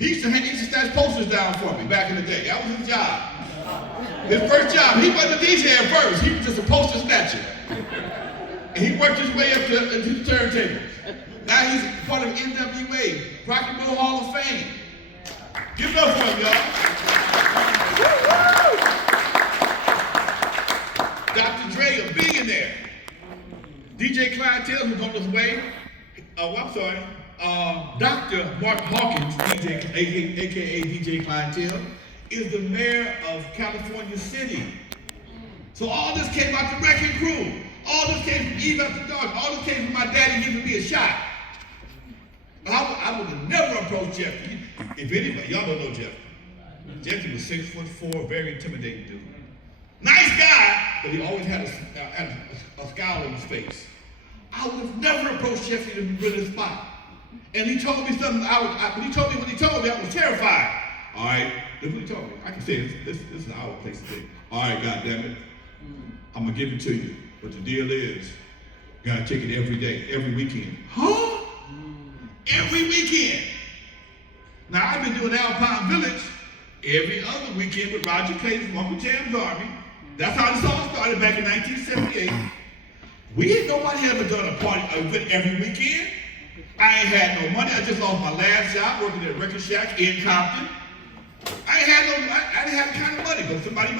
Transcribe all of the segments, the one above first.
He used to snatch posters down for me back in the day. That was his job. His first job. He wasn't a DJ at first. He was just a poster snatcher. And he worked his way up to the turntables. Now he's part of NWA, Rock and Roll Hall of Fame. Give it up for him, y'all. Dr. Dre, a billionaire. DJ Clientele, who's on his way. Dr. Mark Hawkins, DJ, aka DJ Clientele, is the mayor of California City. So all this came out the Wrecking Crew. All this came from Eve After Dark. All this came from my daddy giving me a shot. I would have never approached Jeffrey. If anybody, y'all don't know Jeffrey. Jeffrey was 6'4", very intimidating dude. Nice guy, but he always had a scowl on his face. I would have never approached Jeffrey to win his spot. And he told me something, when he told me, I was terrified. All right, look what he told me. I can say this is our place today. All right, goddammit, I'm gonna give it to you. But the deal is, you gotta take it every day, every weekend. Huh? Every weekend. Now I've been doing Alpine Village every other weekend with Roger Clayton from Uncle Jam's Army. That's how this all started back in 1978. Nobody ever done a party event every weekend. I ain't had no money. I just lost my last job working at Record Shack in Compton. I didn't have the kind of money, but somebody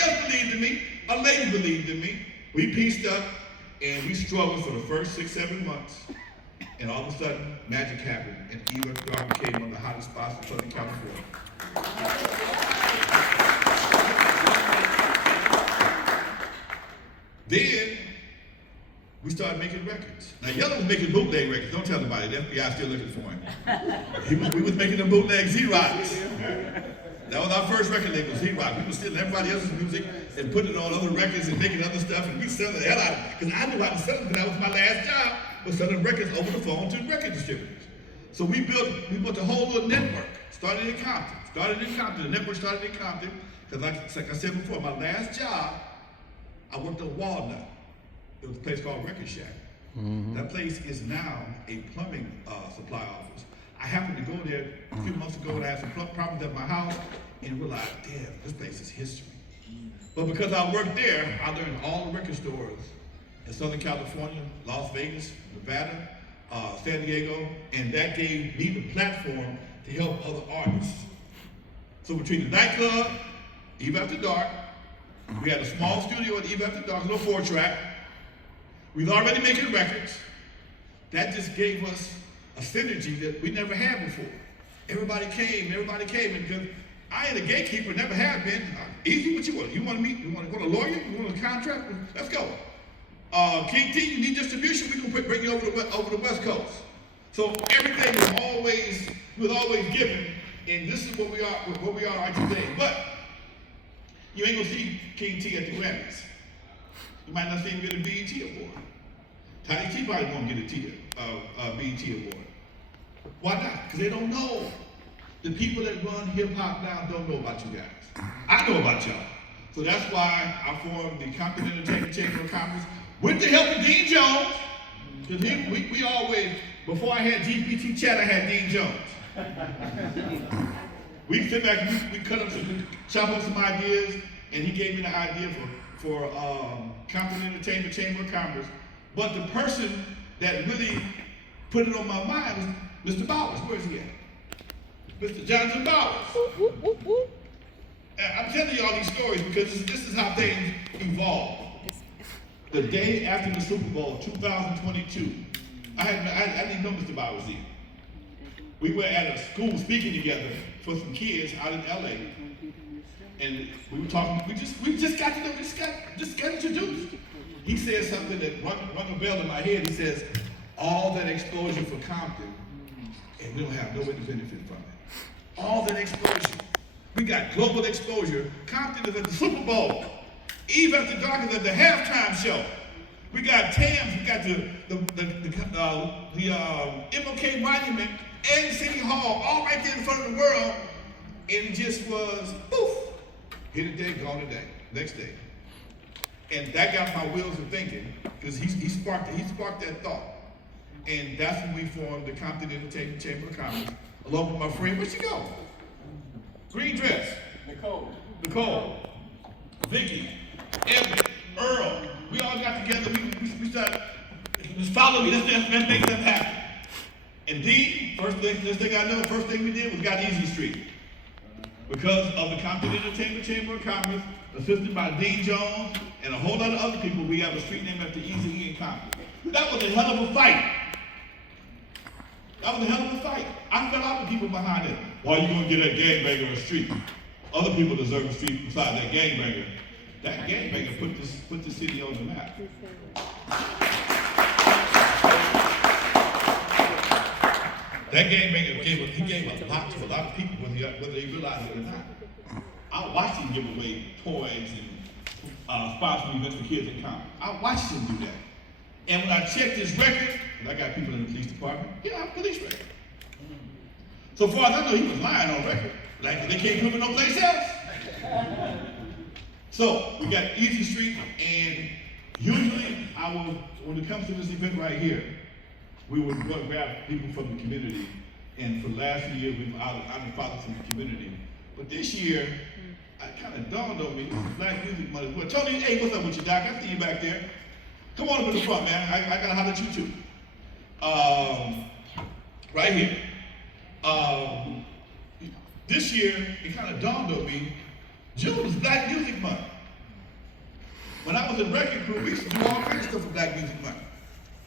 else believed in me. A lady believed in me. We pieced up and we struggled for the first 6-7 months. And all of a sudden, magic happened, and Eve After Dark became one of the hottest spots in Southern California. Then, we started making records. Now, Yellow was making bootleg records. Don't tell nobody. The FBI is still looking for him. We was making them bootleg Z-Rocks. That was our first record label, Z-Rock. We were stealing everybody else's music and putting it on other records and making other stuff, and we selling the hell out of it. Because I knew how to sell them, because that was my last job, was selling records over the phone to record distributors. So we built a whole little network. Started in Compton. The network started in Compton, because like I said before, my last job, I worked on Walnut. It was a place called Record Shack. Mm-hmm. That place is now a plumbing supply office. I happened to go there a few months ago and I had some problems at my house and realized, damn, this place is history. But because I worked there, I learned all the record stores in Southern California, Las Vegas, Nevada, San Diego, and that gave me the platform to help other artists. So between the nightclub, Eve After Dark, we had a small studio at Eve After Dark, a little 4-track. We was already making records. That just gave us a synergy that we never had before. Everybody came, and because I ain't a gatekeeper, never have been. Easy, what you want? You want to meet? You want a lawyer? You want a contract? Let's go. King T, you need distribution? We can bring you over the West Coast. So everything was always given, and this is what we are right today. But you ain't gonna see King T at the Grammys. You might not see him get a BET award. Tiny T probably won't get a BET award. Why not? Because they don't know. The people that run hip-hop now don't know about you guys. I know about y'all. So that's why I formed the Compton Entertainment Chamber of Commerce with the help of Dean Jones. Because we always, before I had GPT chat, I had Dean Jones. We sit back and we chop up some ideas, and he gave me the idea for Compton Entertainment Chamber of Commerce. But the person that really put it on my mind was Mr. Bowers. Where's he at? Mr. Jonathan Bowers. I'm telling you all these stories because this is how things evolve. The day after the Super Bowl, 2022, I didn't know Mr. Bowers then. We were at a school speaking together for some kids out in LA. And we were talking, we just got to know, just got introduced. He said something that rung a bell in my head. He says, all that exposure for Compton, and we don't have no way to benefit from it. All that exposure. We got global exposure. Compton is at the Super Bowl. Eve After Dark is at the halftime show. We got Tams, we got the MLK Monument and City Hall, all right there in front of the world, and it just was, poof, hit a day, gone a day, next day. And that got my wheels of thinking, because he sparked that thought. And that's when we formed the Compton Entertainment Chamber of Commerce along with my friend. Where'd she go? Green dress. Nicole. Vicky. Evan. Earl. We all got together. We started, just follow me. Let's make them happen. And Dean, first thing I know, first thing we did was got Easy Street. Because of the Compton Entertainment Chamber of Commerce, assisted by Dean Jones and a whole lot of other people, we have a street named after Easy E in Compton. That was a hell of a fight. I fell out with people behind it. Why are you gonna get that gangbanger a street? Other people deserve a street besides that gangbanger. That gangbanger put the city on the map. That gangbanger gave a lot to a lot of people, whether they realize it or not. I watched him give away toys and sponsor events for kids in Compton. I watched him do that. And when I checked his record, and I got people in the police department, I have a police record. So far as I know, he was lying on record. Like they can't prove it no place else. So we got Easy Street, and usually when it comes to this event right here, we would go grab people from the community. And for the last few years, we've honored fathers from the community. But this year, it kind of dawned on me, this is Black Music Month as well. Tony, hey, what's up with you, Doc? I see you back there. Come on up in the front, man. I gotta holler at you too. Right here. This year, it kind of dawned on me, June is Black Music Month. When I was in Wrecking Crew, we used to do all kinds of stuff for Black Music Month.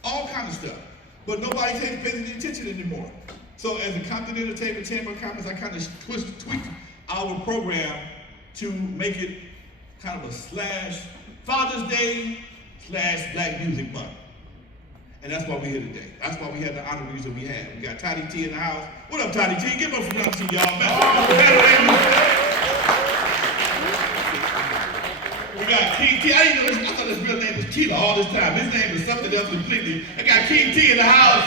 All kinds of stuff. But nobody pays any attention anymore. So as a Compton Entertainment Chamber of Commerce, I kind of tweaked our program to make it kind of a Father's Day / Black Music Month. And that's why we're here today. That's why we had the honorees that we had. We got Toddy T in the house. What up, Toddy T? Give up for nothing to y'all. We got King T. I thought his real name was Tila all this time. His name was something else completely. I got King T in the house.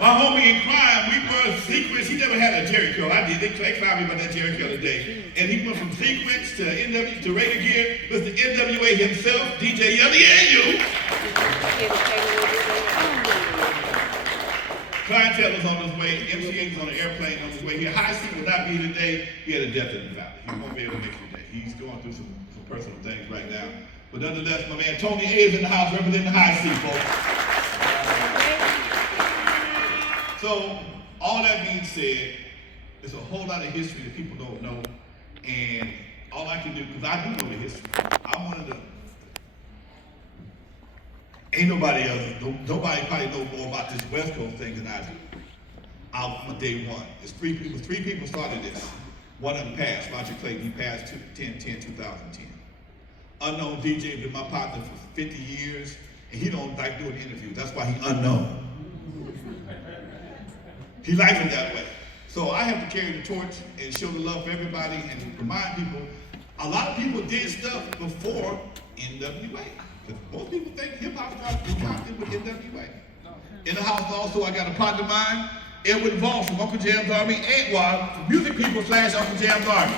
My homie in crime, we were Sequence. He never had a Jerry curl. I did. They climbed me about that Jerry curl today. And he went from Sequence to NW to Raider Gear. Mr. NWA himself, DJ Yummy, and you. Clientele is on his way. MC8 is on the airplane on his way here. High C will not be here today. He had a death in the valley. He won't be able to make it today. He's going through some personal things right now. But nonetheless, my man Tony A is in the house representing the High C, folks. So, all that being said, there's a whole lot of history that people don't know, and all I can do, because I do know the history, I'm one of them. Ain't nobody else, nobody probably know more about this West Coast thing than I do. Out from day one. There's three people started this. One of them passed, Roger Clayton, he passed 2010. Unknown DJ, been my partner for 50 years, and he don't like doing interviews, that's why he unknown. He likes it that way. So I have to carry the torch and show the love for everybody and remind people, a lot of people did stuff before NWA. Because most people think hip-hop started in Compton with NWA. In the house also, I got a partner of mine, Edwin Vaughn from Uncle Jam's Army, and from Music People / Uncle Jam's Army.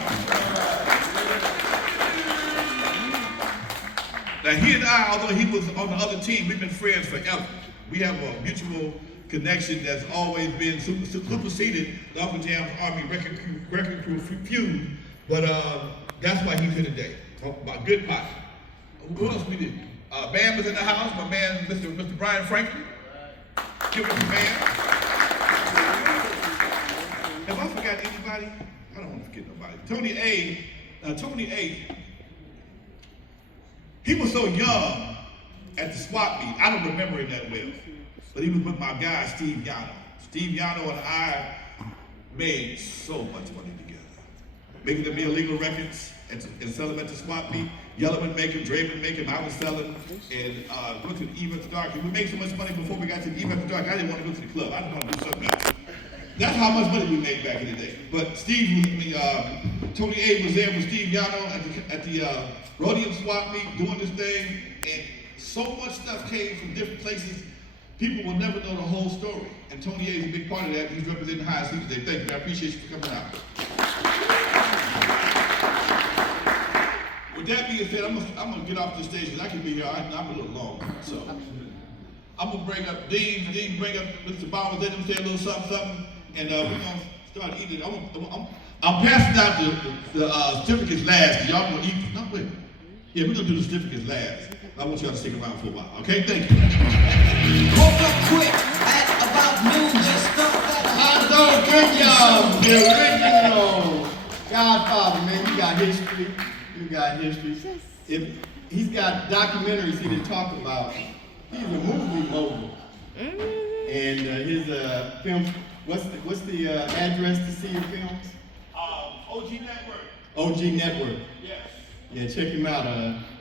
Now he and I, although he was on the other team, we've been friends forever. We have a mutual connection that's always been superseded the Uncle Jam's Army record crew feud, but that's why he's here today. My good partner. Who else we did? Bam was in the house, my man, Mr. Brian Franklin. Give us a band. Have I forgot anybody? I don't want to forget nobody. Tony A, he was so young at the swap meet, I don't remember him that well. But he was with my guy, Steve Yano. Steve Yano and I made so much money together. Making them illegal records and selling them at the swap meet. Yellowman make them, Draven make them, I was selling. And went to the Eve After Dark. And we made so much money before we got to the Eve After Dark, I didn't want to go to the club. I didn't want to do something else. That's how much money we made back in the day. But Tony A was there with Steve Yano at the Rhodium swap meet doing this thing. And so much stuff came from different places. People will never know the whole story. And Tony A is a big part of that. He's representing the High C today. Thank you. I appreciate you for coming out. With that being said, I'm gonna get off the stage because I can be here. I'm a little long. So I'm gonna bring up Dean. Dean, bring up Mr. Bowers. Let him say a little something, and we're gonna start eating. I'm passing out the certificates last, because y'all gonna eat. No, wait. Yeah, we're gonna do the certificates last. I want y'all to stick around for a while. Okay, thank you. Woke up quick at about noon, just stuck that Lonzo, good job. The original Godfather, man. You got history. You got history. If he's got documentaries he didn't talk about, he's a movie mogul. And his films. What's the address to see your films? OG Network. OG Network. Yes. Yeah, check him out.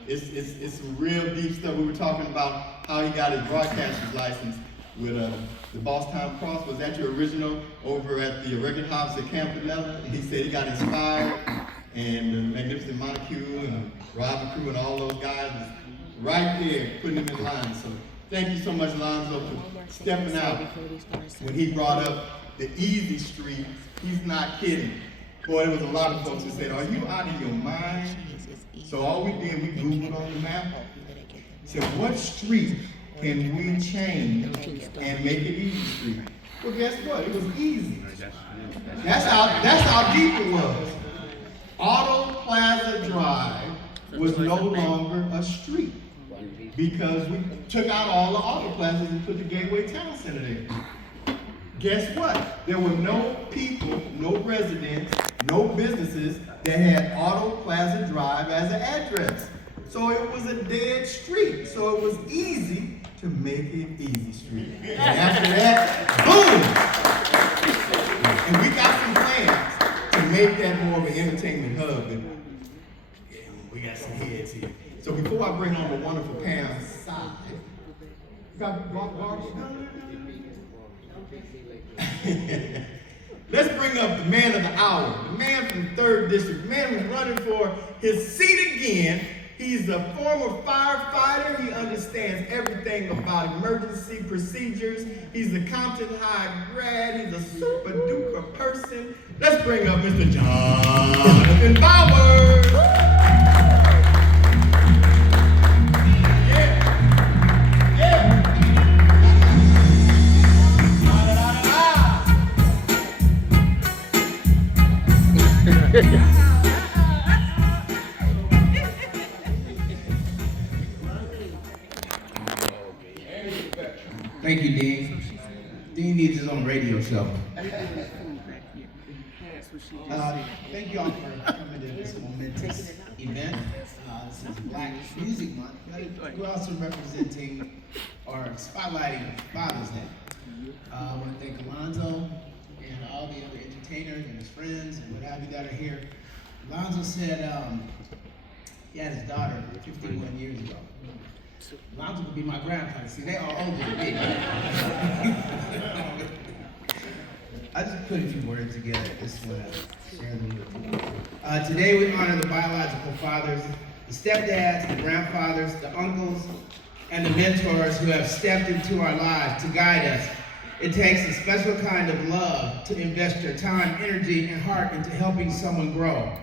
It's some real deep stuff. We were talking about how he got his broadcaster's license with the Boss Town Cross. Was that your original over at the record house at Camp Vanilla? He said he got inspired, and the Magnificent Montague and Robert Crew and all those guys was right there putting him in line. So thank you so much, Lonzo, for stepping out. When he brought up the easy street, he's not kidding. Boy, there was a lot of folks that said, "Are you out of your mind?" So all we did, we Googled on the map. Said, what street can we change and make it easy street? Well, guess what? It was easy. That's how deep it was. Auto Plaza Drive was no longer a street because we took out all the auto plazas and put the Gateway Town Center there. Guess what? There were no people, no residents, no businesses that had Auto Plaza Drive as an address. So it was a dead street. So it was easy to make it easy street. And after that, boom! And we got some plans to make that more of an entertainment hub. And we got some heads here. So before I bring on the wonderful Pam Side, you got barbers down there? Let's bring up the man of the hour, the man from the 3rd District, the man who's running for his seat again. He's a former firefighter. He understands everything about emergency procedures. He's a Compton High grad. He's a super duper person. Let's bring up Mr. Jonathan Bowers. Thank you, Dean. Dean needs his own radio show. Thank you all for coming to this momentous event. This is Black Music Month. We're also representing or spotlighting Father's Day. I want to thank Alonzo and all the other entertainers and his friends and what have you that are here. Alonzo said he had his daughter 51 years ago. Alonzo could be my grandpa. See, they all older than me. I just put a few words together. Just want to share them with you. Today we honor the biological fathers, the stepdads, the grandfathers, the uncles, and the mentors who have stepped into our lives to guide us. It takes a special kind of love to invest your time, energy, and heart into helping someone grow.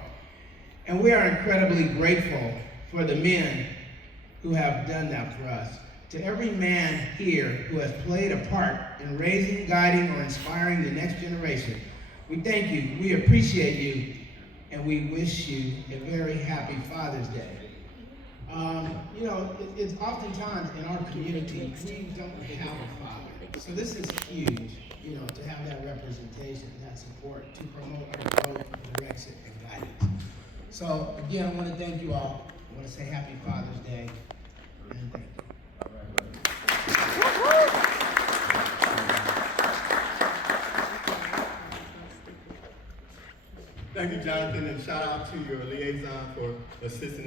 And we are incredibly grateful for the men who have done that for us. To every man here who has played a part in raising, guiding, or inspiring the next generation, we thank you, we appreciate you, and we wish you a very happy Father's Day. You know, it's oftentimes in our community, we don't have a father. So this is huge, you know, to have that representation, that support to promote our growth, direction, and guidance. So again, I want to thank you all. I want to say happy Father's Day, and thank you. Thank you, Jonathan, and shout out to your liaison for assisting us.